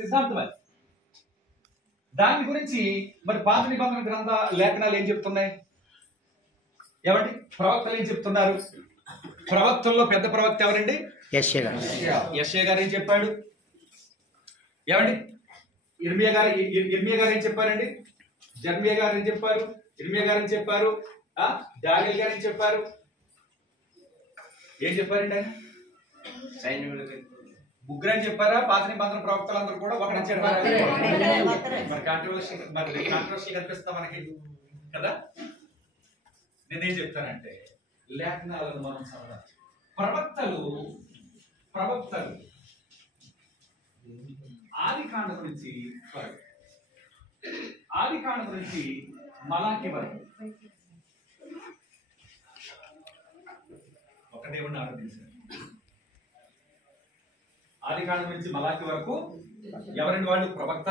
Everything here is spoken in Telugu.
సిద్ధాంతం అది. దాని గురించి మరి పాత నిబంధన గ్రంథ లేఖనాలు ఏం చెప్తున్నాయి? ఏమండి ప్రవక్తలు ఏం చెప్తున్నారు? ప్రవక్తల్లో పెద్ద ప్రవక్త ఎవరండి? యెషయా గారు ఏం చెప్పాడు? ఏమండి ఇర్మియా గారు ఏం చెప్పారండి? జెర్మియా గారు ఏం చెప్పారు? ఇర్మియా గారు ఏం చెప్పారు? దానియేలు గారు ఏం చెప్పారు? ఏం చెప్పారండి ఆయన? ముగ్గురు అని చెప్పారా? పాత నిబంధన ప్రవక్తలందరూ కూడా ఒకటే చెప్పారు. మరి కాంట్రవర్షియల్ కనిపిస్తా మనకి కదా. నేనేం చెప్తానంటే లేఖనాలను మనం చదవాలి. ప్రవక్తలు ఆదికాండం నుంచి మలాకి వరకు ఒక దేవుణ్ణి ఆరాధించారు. ఆదికాండం నుంచి మలాకి వరకు ఎవరండి వాళ్ళు? ప్రవక్త.